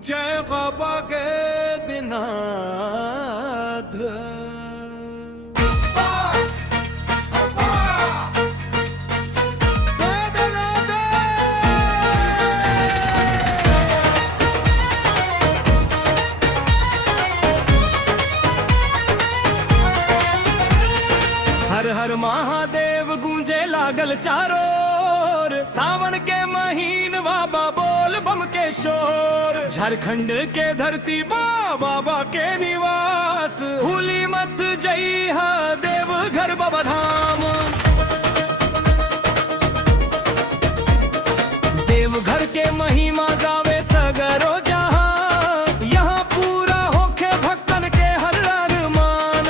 जय बाबा के दिनाथ। हर हर महादेव गूंजे लागल चारों ओर, सावन के महीन बाबा बोल बम के शोर। झारखंड के धरती बाबा के निवास, भूली मत जइहा देवघर बाबा धाम। देवघर के महिमा गावे सगरो जहां, यहाँ पूरा होके भक्तन के हर अरमान।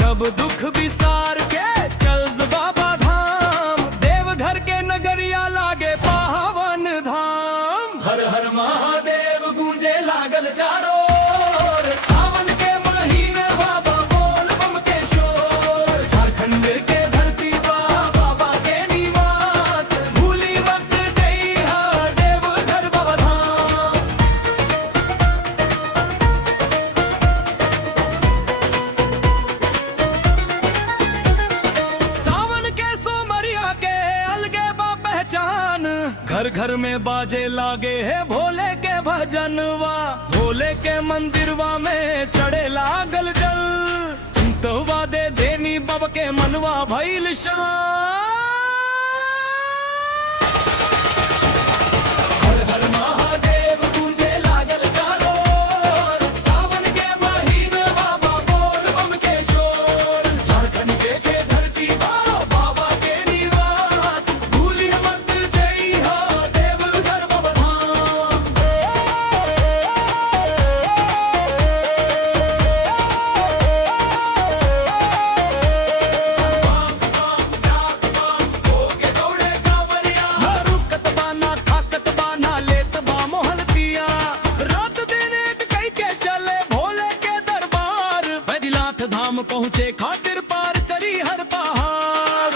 सब दुख विसार के चल बाबा धाम, देवघर के नगरिया लागे पावन धाम। हर हर महादेव गूंजे लागल चारों ओर, सावन के महीने बाबा बोल बम के शोर। झारखंड के धरती बाबा के निवास, भूली मत जइहा देवघर बाबा धाम। सावन के सोमरिया के अलगे बा पहचान, घर घर में बाजे लागे है भोले के भजनवा। भोले के मंदिरवा में चढ़े लागल जल, चिंतवा दे देनी बाबा के मनवा भइल शान। हर हर महादेव गूंजे लागल चारों ओर, सावन के महीने बाबा बोल बम के शोर। झारखंड के धरती बाबा के निवास, भूली मत जइहा देवघर बाबा धाम। होके दौड़े कांवरिया, रुकत बाना थाकत बाना लेत बा मोहन पिया। रात दिन एक कई के चले भोले के दरबार, बैजनाथ धाम पहुँचे खातिर पार करी हर पहाड़।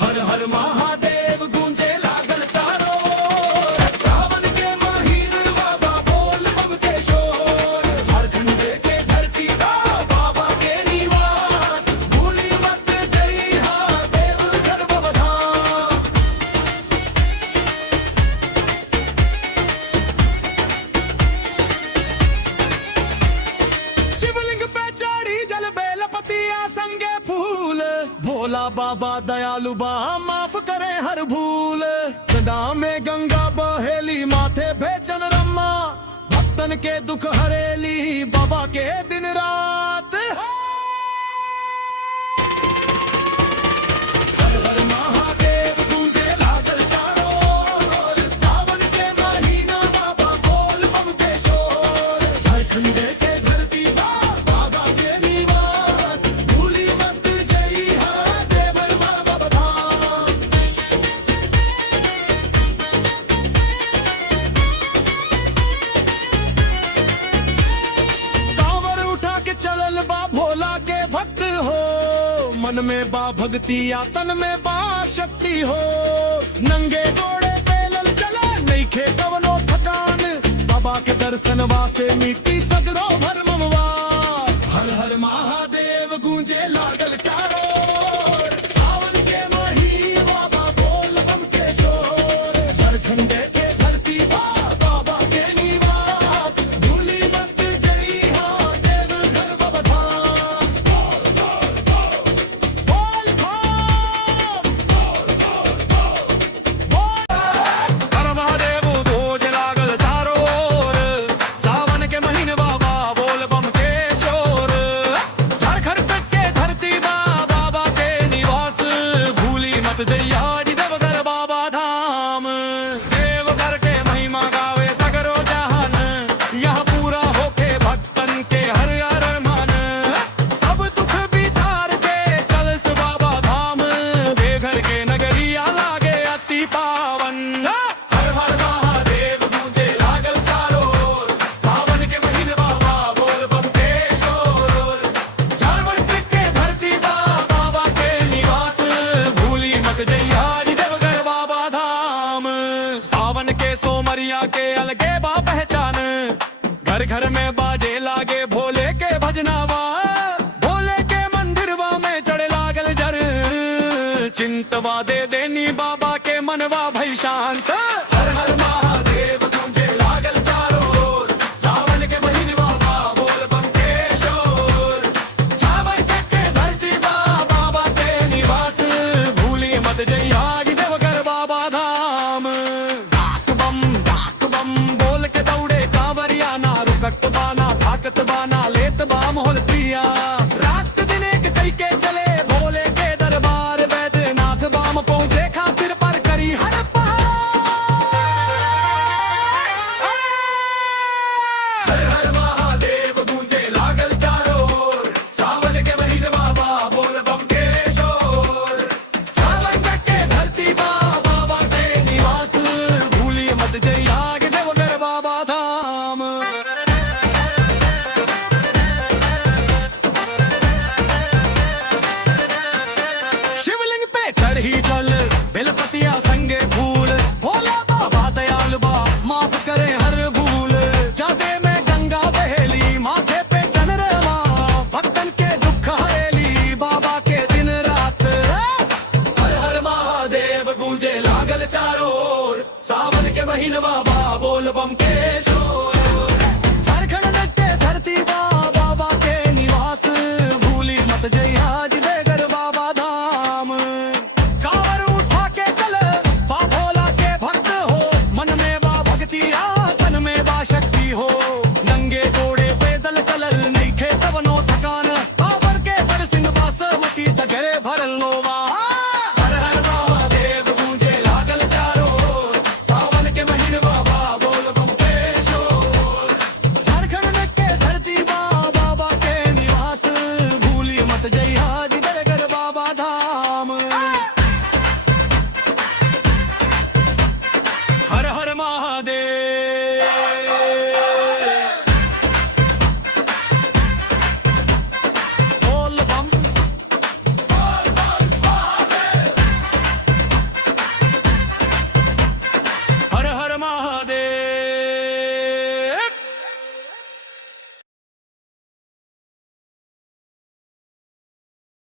हर हर महादेव गूंजे लागल चारों ओर, सावन के महीने बाबा बोल बम के शोर। झारखंड के धरती बाबा के निवास, भूली मत जइहा देवघर बाबा धाम। शिवलिंग पे चढ़ी जल बेल पतिया संगे फूल, भोला बाबा दयालु बा माफ करे हर भूल। गंगा में गंगा बहेली माथे भेचन रम्मा, भक्तन के दुख हरेली बाबा के दिन रात। हर हर महादेव गूंजे लागल चारों ओर, सावन के महीना बाबा बोल बम के शोर। झारखंड के धरती बाबा के निवास, भूली मत जइहा देवघर बाबा धाम। कांवर उठा के चलल बा भोला के भक्त हो, मन में बा भक्ति या तन में बा शक्ति हो। नंगे घोड़े पेलल चले नइखे कवनो थकान, बाबा के दर्शनवा से मिट्टी सगरो भरमवा। हर हर महादेव गूंजे लागल चारों ओर, सावन के महीने बाबा बोल बम के शोर। झारखंड के धरती बाबा के निवास, भूली मत जइहा देवघर बाबा धाम। बोल हर महादेव गूंजे लागल चारों ओर, सावन के महीने बाबा बोल बम के शोर। झारखंड के धरती बाबा के निवास, भूली मत जइहा देवघर बाबा धाम। देवघर के महिमा गावे सगरो जहान, यहाँ पूरा होके भक्तन के हर अरमान। सब दुख विसार के चल बाबा धाम, देवघर के नगरिया लागे अति पावन। हर हर महादेव गूंजे लागल चारों ओर, सावन के महीने बाबा बोल बम के शोर। झारखंड के धरती बाबा के निवास, भूली मत जइहा देवघर बाबा धाम। सावन के सोमरिया के अलगे घर में बाजे लागे भोले के भजनावा, भोले के मंदिरवा में चढ़े लागल जर, चिंतवा दे देनी बाबा के मनवा भई शांत।